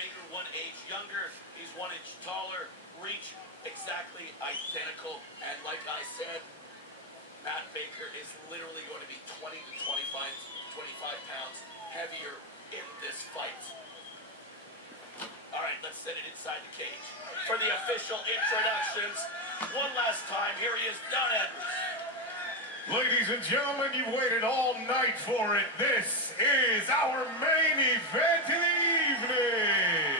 Baker, 1 age younger. He's 1 inch taller. Reach exactly identical. And like I said, Matt Baker is literally going to be 20 to 25 pounds heavier in this fight. All right, let's set it inside the cage. For the official introductions, one last time, here he is, Don Andrews. Ladies and gentlemen, you waited all night for it. This is our main event in the evening.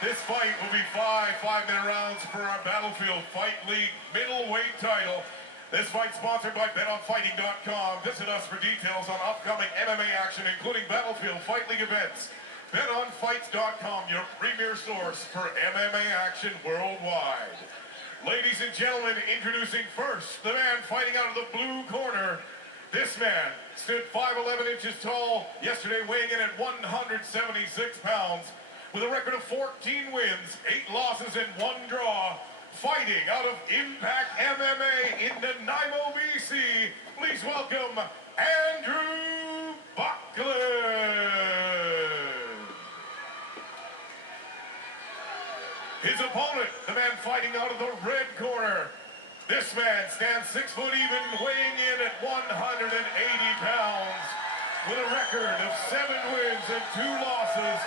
This fight will be 5-minute rounds for our Battlefield Fight League middleweight title. This fight sponsored by betonfighting.com. Visit us for details on upcoming MMA action, including Battlefield Fight League events. betonfights.com, your premier source for MMA action worldwide. Ladies and gentlemen, introducing first, the man fighting out of the blue corner. This man stood 5'11" inches tall, yesterday weighing in at 176 pounds, with a record of 14 wins, 8 losses, and 1 draw. Fighting out of Impact MMA in Nanaimo, BC, please welcome Andrew Buckland. His opponent, the man fighting out of the red corner. This man stands 6 foot even, weighing in at 180 pounds, with a record of 7 wins and 2 losses.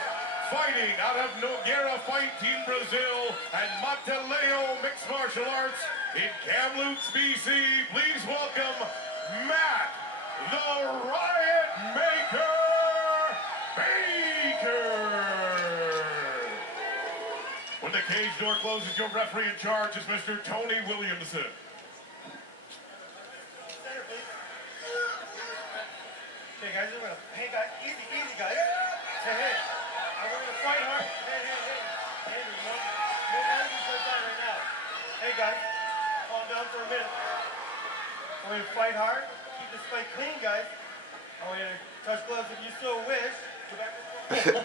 Fighting out of Nogueira Fight Team Brazil and Mataleo Mixed Martial Arts in Kamloops, BC. Please welcome Matt, the Riot Maker Baker. When the cage door closes, your referee in charge is Mr. Tony Williamson. Hey guys, hey guys, easy guys. Hey. I want to fight hard. Hey. Andrew, no attitudes like that right now. Hey guys, calm down for a minute. I want you to fight hard. Keep this fight clean, guys. I want you to touch gloves if you so wish. Go back to the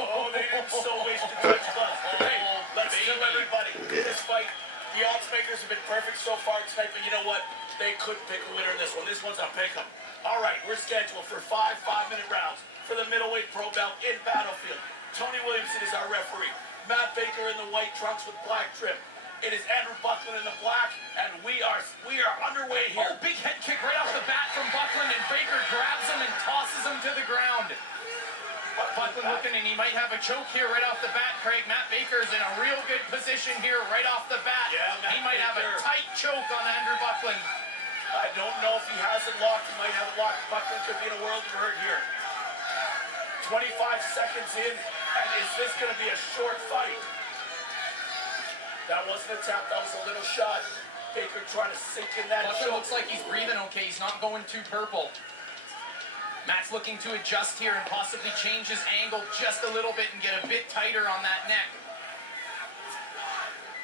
Oh, they didn't so wish to touch gloves. Hey, let's tell everybody, this fight, the odds makers have been perfect so far tonight, but you know what? They couldn't pick a winner in this one. This one's a pick 'em. All right, we're scheduled for 5-minute rounds for the middleweight pro belt in Battlefield. Tony Williamson is our referee. Matt Baker in the white trunks with black trim. It is Andrew Buckland in the black, and we are underway here. Oh, big head kick right off the bat from Buckland, and Baker grabs him and tosses him to the ground. Buckland looking, and he might have a choke here right off the bat, Craig. Matt Baker's in a real good position here right off the bat. Yeah, he might have a tight choke on Andrew Buckland. I don't know if he has it locked. He might have it locked. Buckland could be in a world of hurt here. 25 seconds in, and is this going to be a short fight? That wasn't a tap, that was a little shot. Baker trying to sink in that Buckland choke. looks like he's breathing okay. He's not going too purple. Matt's looking to adjust here and possibly change his angle just a little bit and get a bit tighter on that neck.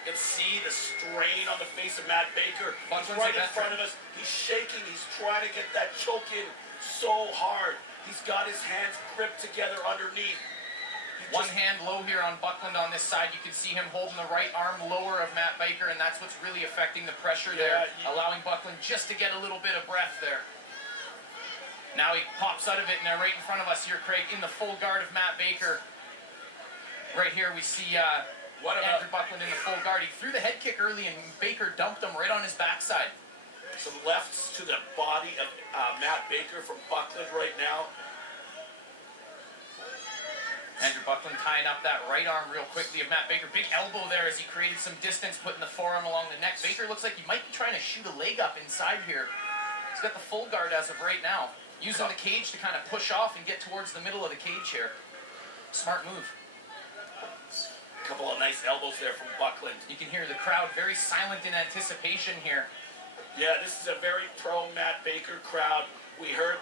You can see the strain on the face of Matt Baker. He's right in front of us. He's shaking. He's trying to get that choke in so hard. He's got his hands gripped together underneath. One hand low here on Buckland on this side. You can see him holding the right arm lower of Matt Baker, and that's what's really affecting the pressure there, allowing Buckland just to get a little bit of breath there. Now he pops out of it, and they're right in front of us here, Craig, in the full guard of Matt Baker. Right here we see Andrew Buckland in the full guard. He threw the head kick early, and Baker dumped him right on his backside. Some lefts to the body of Matt Baker from Buckland right now. Andrew Buckland tying up that right arm real quickly of Matt Baker. Big elbow there as he created some distance, putting the forearm along the neck. Baker looks like he might be trying to shoot a leg up inside here. He's got the full guard as of right now. Using the cage to kind of push off and get towards the middle of the cage here. Smart move. A couple of nice elbows there from Buckland. You can hear the crowd very silent in anticipation here. Yeah, this is a very pro Matt Baker crowd. We heard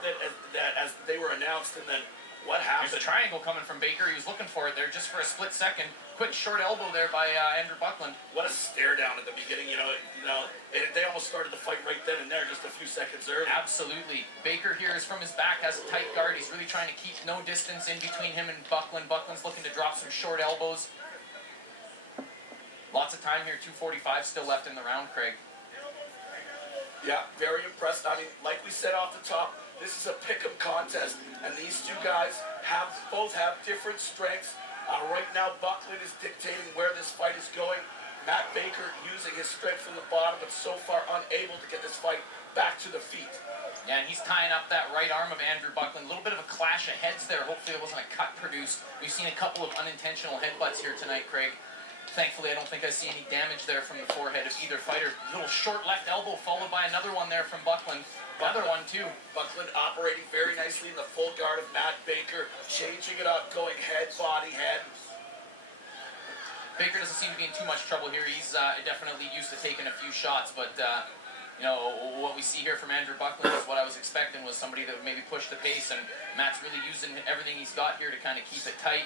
that as they were announced, and then what happened? There's a triangle coming from Baker. He was looking for it there just for a split second. Quick short elbow there by Andrew Buckland. What a stare down at the beginning. They almost started the fight right then and there, just a few seconds early. Absolutely. Baker here is from his back, has a tight guard. He's really trying to keep no distance in between him and Buckland. Buckland's looking to drop some short elbows. Lots of time here. 2:45 still left in the round, Craig. Yeah, very impressed. I mean, like we said off the top, this is a pick'em contest, and these two guys both have different strengths. Right now, Buckland is dictating where this fight is going. Matt Baker using his strength from the bottom, but so far unable to get this fight back to the feet. Yeah, and he's tying up that right arm of Andrew Buckland. A little bit of a clash of heads there. Hopefully there wasn't a cut produced. We've seen a couple of unintentional headbutts here tonight, Craig. Thankfully, I don't think I see any damage there from the forehead of either fighter. Little short left elbow followed by another one there from Buckland. Another one, too. Buckland operating very nicely in the full guard of Matt Baker, changing it up, going head, body, head. Baker doesn't seem to be in too much trouble here. He's definitely used to taking a few shots, but you know, what we see here from Andrew Buckland is what I was expecting, was somebody that would maybe push the pace, and Matt's really using everything he's got here to kind of keep it tight.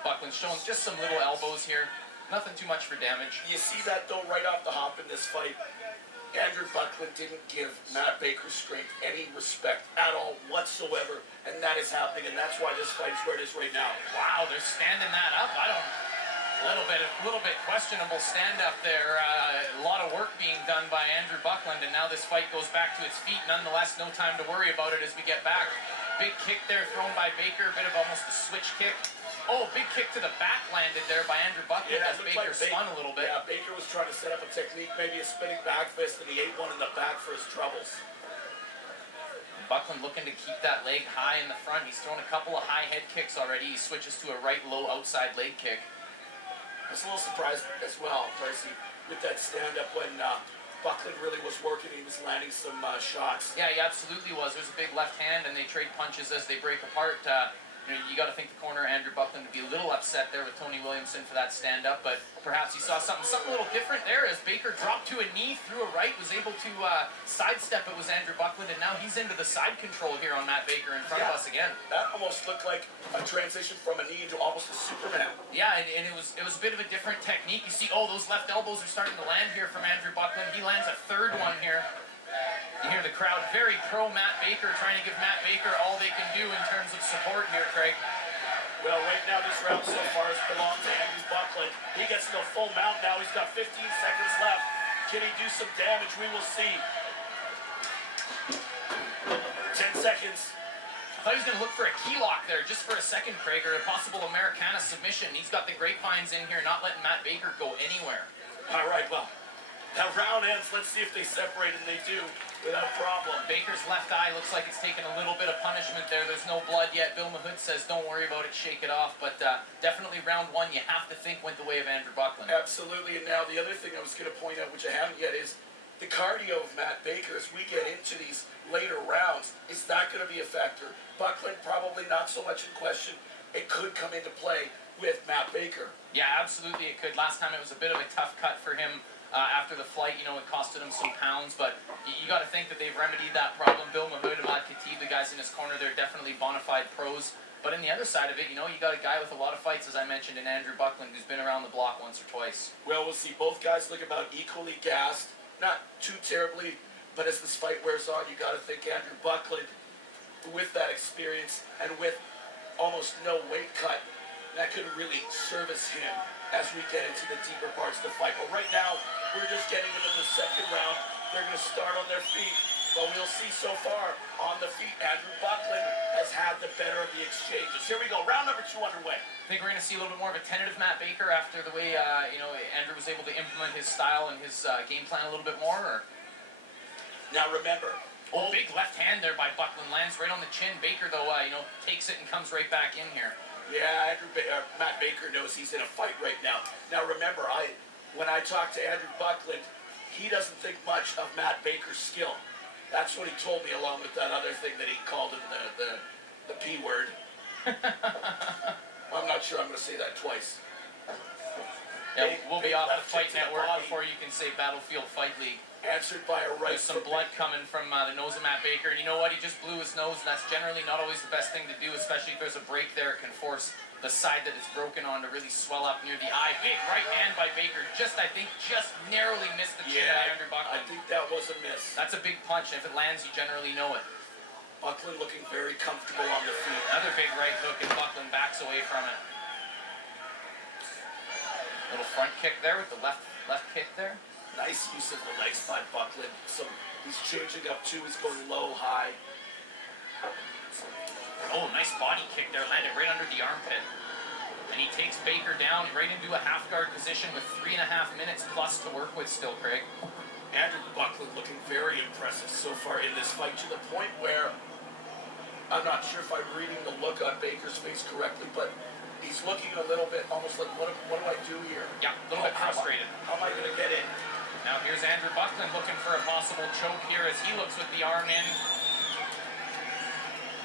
Buckland's showing just some little elbows here. Nothing too much for damage. You see that, though, right off the hop in this fight. Andrew Buckland didn't give Matt Baker's strength any respect at all whatsoever, and that is happening, and that's why this fight is where it is right now. Wow, they're standing that up. A little bit questionable stand-up there. A lot of work being done by Andrew Buckland, and now this fight goes back to its feet. Nonetheless, no time to worry about it as we get back. Big kick there thrown by Baker, a bit of almost a switch kick. Oh, big kick to the back landed there by Andrew Buckland as Baker spun a little bit. Yeah, Baker was trying to set up a technique, maybe a spinning back fist, and he ate one in the back for his troubles. Buckland looking to keep that leg high in the front. He's thrown a couple of high head kicks already. He switches to a right low outside leg kick. I was a little surprised as well, Tracy, with that stand-up when Buckland really was working. He was landing some shots. Yeah, he absolutely was. There's a big left hand, and they trade punches as they break apart. You got to think the corner, Andrew Buckland, would be a little upset there with Tony Williamson for that stand-up, but perhaps he saw something a little different there as Baker dropped to a knee, threw a right, was able to sidestep it was Andrew Buckland, and now he's into the side control here on Matt Baker in front of us again. That almost looked like a transition from a knee to almost a Superman. Yeah, and it was a bit of a different technique. You see, those left elbows are starting to land here from Andrew Buckland. He lands a third one here. You hear the crowd very pro Matt Baker, trying to give Matt Baker all they can do in terms of support here, Craig. Well, right now this round so far has belonged to Andrew Buckland. He gets to the full mount now. He's got 15 seconds left. Can he do some damage? We will see. 10 seconds. I thought he was going to look for a key lock there just for a second, Craig, or a possible Americana submission. He's got the grapevines in here, not letting Matt Baker go anywhere. All right, well, that round ends. Let's see if they separate, and they do without problem. Baker's left eye looks like it's taken a little bit of punishment there. There's no blood yet. Bill Mahood says don't worry about it, shake it off. But definitely round one, you have to think went the way of Andrew Buckland. Absolutely. And now the other thing I was going to point out, which I haven't yet, is the cardio of Matt Baker as we get into these later rounds. Is that going to be a factor? Buckland probably not so much in question. It could come into play with Matt Baker. Yeah, absolutely it could. Last time it was a bit of a tough cut for him. After the flight, it costed him some pounds, but you got to think that they've remedied that problem. Bill Mahood, Ahmad Khatib, the guys in his corner, they're definitely bona fide pros. But on the other side of it, you got a guy with a lot of fights, as I mentioned, in Andrew Buckland, who's been around the block once or twice. Well, we'll see. Both guys look about equally gassed. Not too terribly, but as this fight wears on, you got to think Andrew Buckland, with that experience and with almost no weight cut, that could really service him as we get into the deeper parts of the fight. But right now, we're just getting into the second round. They're going to start on their feet. But we'll see so far on the feet. Andrew Buckland has had the better of the exchanges. Here we go. Round number 2 underway. I think we're going to see a little bit more of a tentative Matt Baker after the way, Andrew was able to implement his style and his game plan a little bit more. Or? Now remember. Big left hand there by Buckland. Lands right on the chin. Baker, though, takes it and comes right back in here. Yeah, Matt Baker knows he's in a fight right now. Now remember, when I talked to Andrew Buckland, he doesn't think much of Matt Baker's skill. That's what he told me, along with that other thing that he called him the P word. I'm not sure I'm going to say that twice. Yeah, we'll be off the Fight Network before you can say Battlefield Fight League. Answered by a right. There's some blood coming from the nose of Matt Baker. And you know what? He just blew his nose, and that's generally not always the best thing to do, especially if there's a break there. It can force the side that it's broken on to really swell up near the eye. Big right hand by Baker. I think, narrowly missed the chin of Andrew Buckland. I think that was a miss. That's a big punch, and if it lands, you generally know it. Buckland looking very comfortable on the feet. Another big right hook, and Buckland backs away from it. Little front kick there with the left kick there. Nice use of the legs by Buckland. So he's changing up too. He's going low, high. Oh, nice body kick there, landed right under the armpit. And he takes Baker down right into a half guard position with 3.5 minutes plus to work with still, Craig. Andrew Buckland looking very impressive so far in this fight, to the point where I'm not sure if I'm reading the look on Baker's face correctly, but he's looking a little bit almost like, what do I do here? Yeah, a little bit frustrated. How am I going to get in? Now here's Andrew Buckland looking for a possible choke here as he looks with the arm in.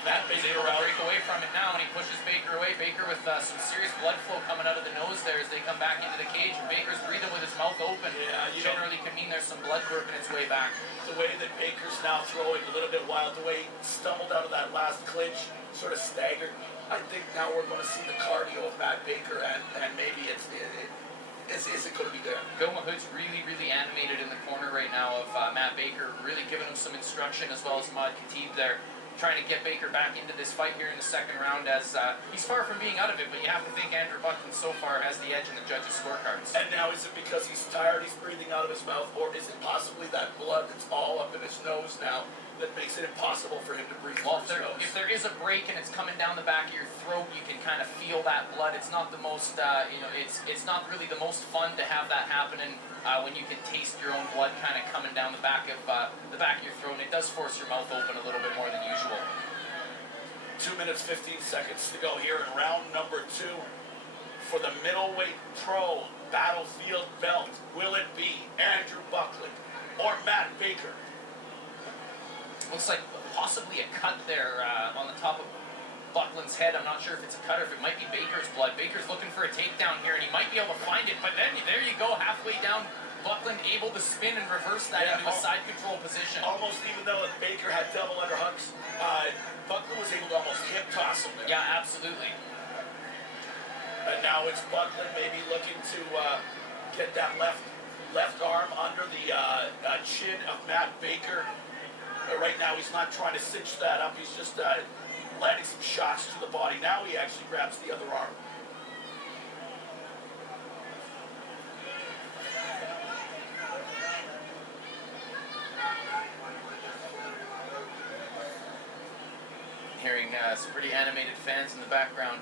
Matt He's Baker able to out. break away from it now, and he pushes Baker away. Baker with some serious blood flow coming out of the nose there as they come back into the cage. And Baker's breathing with his mouth open. Yeah, generally can mean there's some blood working its way back. The way that Baker's now throwing a little bit wild, the way he stumbled out of that last clinch, sort of staggered. I think now we're going to see the cardio of Matt Baker, and maybe is it going to be there? Bill Mahood's really, really animated in the corner right now of Matt Baker, really giving him some instruction, as well as Mad Khatib there, trying to get Baker back into this fight here in the second round, as he's far from being out of it, but you have to think Andrew Buckland so far has the edge in the judges' scorecards. And now is it because he's tired, he's breathing out of his mouth, or is it possibly that blood that's all up in his nose now that makes it impossible for him to breathe Well, through his nose? if there is a break and it's coming down the back of your throat, you can kind of feel that blood. It's not the most, it's not really the most fun to have that happening when you can taste your own blood kind of coming down the back of your throat. And it does force your mouth open a little bit more than usual. 2 minutes, 15 seconds to go here in round number 2 for the middleweight pro battlefield belt. Will it be Andrew Buckland or Matt Baker? Looks like possibly a cut there on the top of Buckland's head. I'm not sure if it's a cut or if it might be Baker's blood. Baker's looking for a takedown here, and he might be able to find it, but then there you go, halfway down, Buckland able to spin and reverse that into a side control position. Almost, even though Baker had double underhooks, Buckland was able to almost hip toss him there. Yeah, absolutely. And now it's Buckland maybe looking to get that left arm under the chin of Matt Baker. Right now he's not trying to cinch that up, he's just landing some shots to the body. Now he actually grabs the other arm. Hearing some pretty animated fans in the background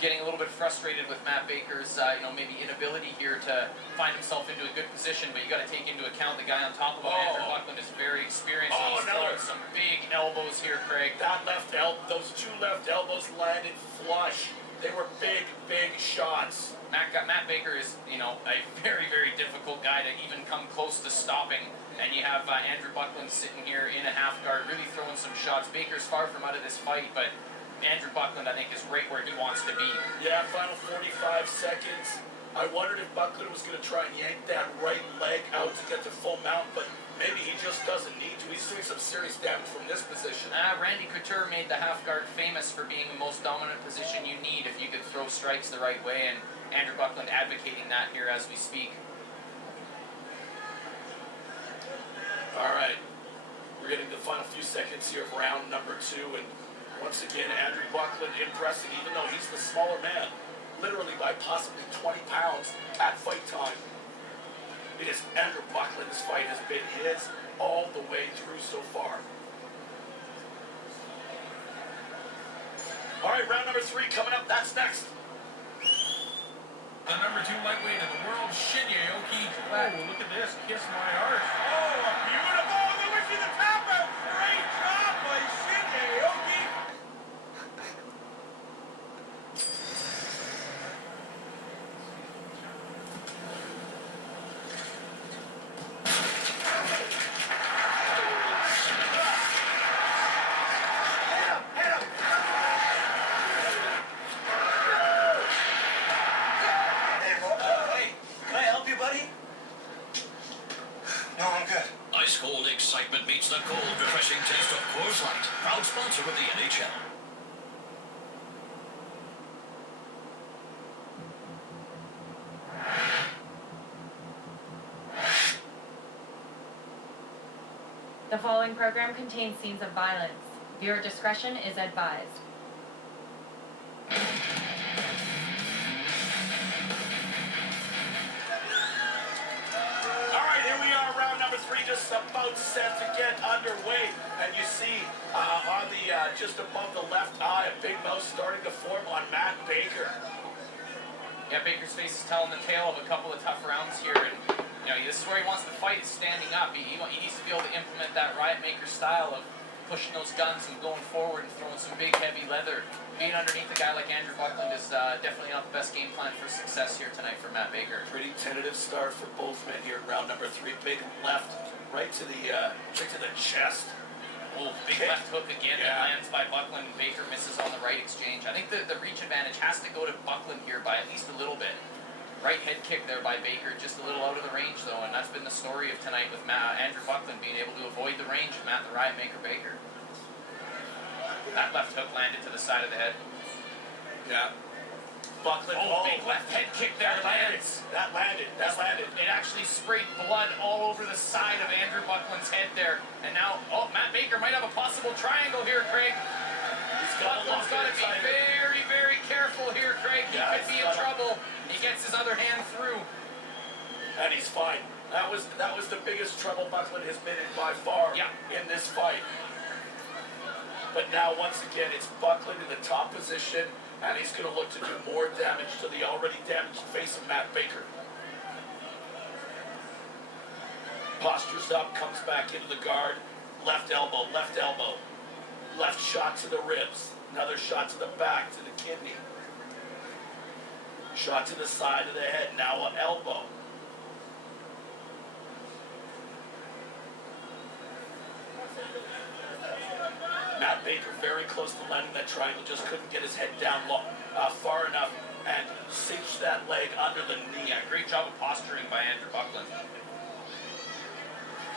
getting a little bit frustrated with Matt Baker's, maybe inability here to find himself into a good position, but you got to take into account the guy on top of him, Andrew Buckland, is very experienced. He's throwing some big elbows here, Craig. Those two left elbows landed flush. They were big, big shots. Matt Baker is, a very, very difficult guy to even come close to stopping. And you have Andrew Buckland sitting here in a half guard, really throwing some shots. Baker's far from out of this fight, but Andrew Buckland, I think, is right where he wants to be. Yeah, final 45 seconds. I wondered if Buckland was going to try and yank that right leg out to get to full mount, but maybe he just doesn't need to. He's doing some serious damage from this position. Randy Couture made the half guard famous for being the most dominant position you need if you could throw strikes the right way, and Andrew Buckland advocating that here as we speak. All right, we're getting the final few seconds here of round number 2, and once again, Andrew Buckland impressing, even though he's the smaller man, literally by possibly 20 pounds at fight time. It is Andrew Buckland. This fight has been his all the way through so far. All right, round number 3 coming up. That's next. The number 2 lightweight in the world, Shinya Aoki. Oh, look at this. Kiss my heart. Oh, a beautiful. Then we see the tap out. Great job by Shinya Aoki. Ice-cold excitement meets the cold, refreshing taste of Coors Light. Proud sponsor of the NHL. The following program contains scenes of violence. Viewer discretion is advised. Just about set to get underway, and you see on the spot just above the left eye. A big mouth starting to form on Matt Baker. Yeah, Baker's face is telling the tale of a couple of tough rounds here, and this is where he wants to fight, is standing up. He needs to be able to implement that Riot Maker style of pushing those guns and going forward and throwing some big, heavy leather. Being underneath a guy like Andrew Buckland is definitely not the best game plan for success here tonight for Matt Baker. Pretty tentative start for both men here in round number 3. Big left, right to the chest. Oh, big left hook again that lands by Buckland. Baker misses on the right exchange. I think the reach advantage has to go to Buckland here by at least a little bit. Right head kick there by Baker, just a little out of the range though, and that's been the story of tonight with Andrew Buckland being able to avoid the range of Matt the Riot Maker Baker. That left hook landed to the side of the head. Yeah. Buckland, big left head kick there lands. That landed. It actually sprayed blood all over the side of Andrew Buckland's head there. And now, Matt Baker might have a possible triangle here, Craig. Buckland's got to be very, very careful here, Craig. He could be in trouble. He gets his other hand through. And he's fine. That was the biggest trouble Buckland has been in by far in this fight. But now, once again, it's Buckland in the top position, and he's going to look to do more damage to the already damaged face of Matt Baker. Postures up, comes back into the guard. Left elbow, left elbow. Left shot to the ribs. Another shot to the back, to the kidney. Shot to the side of the head, now an elbow. Matt Baker very close to landing that triangle, just couldn't get his head down far enough and cinch that leg under the knee. Yeah, great job of posturing by Andrew Buckland.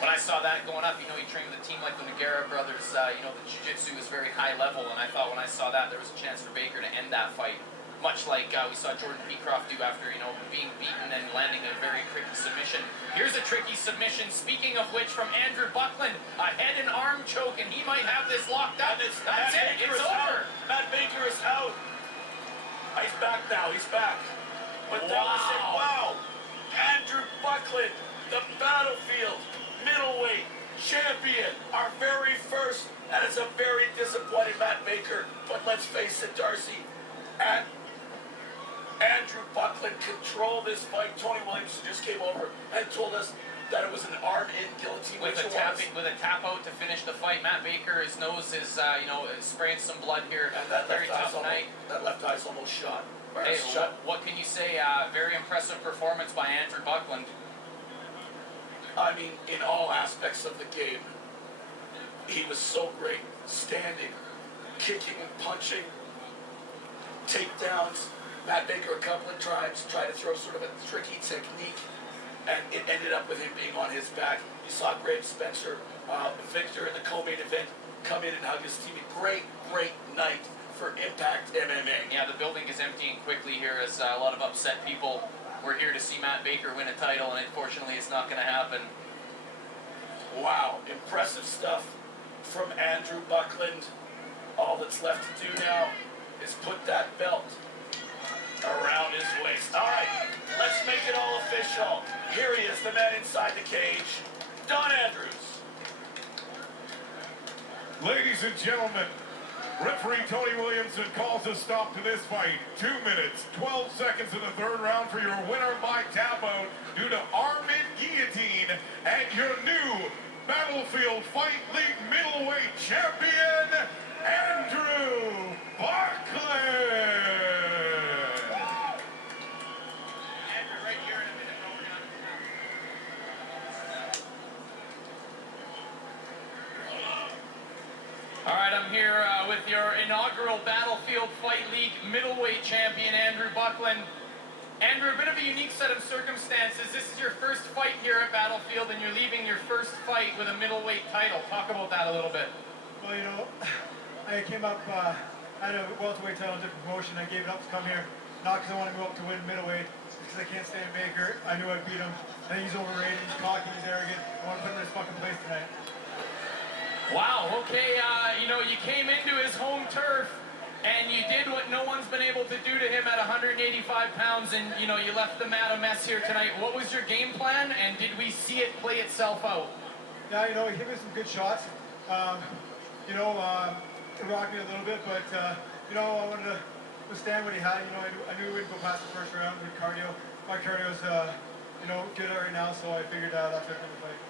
When I saw that going up, he trained with a team like the Nogueira brothers. The jiu-jitsu is very high level, and I thought when I saw that, there was a chance for Baker to end that fight. Much like we saw Jordan Beecroft do after, being beaten and landing a very tricky submission. Here's a tricky submission, speaking of which, from Andrew Buckland. A head and arm choke, and he might have this locked up. That's it, it's over. Matt Baker is out. He's back now, he's back. But that was it, wow. Andrew Buckland, the Battlefield middleweight champion. Our very first, and it's a very disappointing Matt Baker. But let's face it, Darcy, and Andrew Buckland controlled this fight. Tony Williamson just came over and told us that it was an arm-in guillotine, with a tap out to finish the fight. Matt Baker, his nose is, spraying some blood here. And that very tough night. That left eye's almost shot. Hey, what can you say? Very impressive performance by Andrew Buckland. I mean, in all aspects of the game, he was so great. Standing, kicking and punching, takedowns. Matt Baker a couple of times tried to throw sort of a tricky technique, and it ended up with him being on his back. You saw Graham Spencer, Victor in the co-main event, come in and hug his team. Great night for Impact MMA. Yeah, the building is emptying quickly here as a lot of upset people were here to see Matt Baker win a title, and unfortunately it's not going to happen. Wow, impressive stuff from Andrew Buckland. All that's left to do now is put that belt around his waist. All right, let's make it all official. Here he is, the man inside the cage, Don Andrews. Ladies and gentlemen, referee Tony Williamson calls a stop to this fight. 2 minutes, 12 seconds in the third round for your winner by tap out due to arm-in guillotine and your new Battlefield Fight League middleweight champion, Andrew Buckland. All right, I'm here with your inaugural Battlefield Fight League middleweight champion, Andrew Buckland. Andrew, a bit of a unique set of circumstances. This is your first fight here at Battlefield, and you're leaving your first fight with a middleweight title. Talk about that a little bit. Well, I came up, I had a welterweight title in a different promotion. I gave it up to come here, not because I want to go up to win middleweight, because I can't stand Baker. I knew I'd beat him. I think he's overrated, he's cocky, he's arrogant. I want to put him in his fucking place tonight. Wow, okay, you came into his home turf, and you did what no one's been able to do to him at 185 pounds, and, you left the mat a mess here tonight. What was your game plan, and did we see it play itself out? Yeah, he hit me some good shots. rocked me a little bit, but you know, I wanted to withstand what he had. You know, I knew he wouldn't go past the first round with cardio. My cardio's you know, good right now, so I figured that's it for the fight.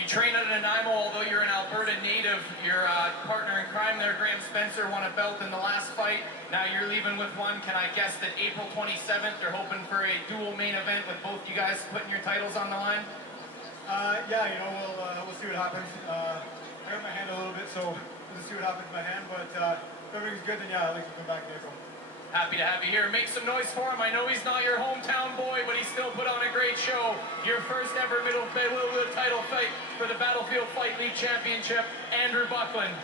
You train at Nanaimo, although you're an Alberta native. Your partner in crime there, Graham Spencer, won a belt in the last fight. Now you're leaving with one. Can I guess that April 27th, they're hoping for a dual main event with both you guys putting your titles on the line? Yeah, you know, we'll see what happens. I hurt my hand a little bit, so we'll just see what happens to my hand. But if everything's good, then yeah, I'd like to come back in April. Happy to have you here. Make some noise for him. I know he's not your hometown boy, but he still put on a great show. Your first ever middleweight title fight for the Battlefield Fight League Championship, Andrew Buckland.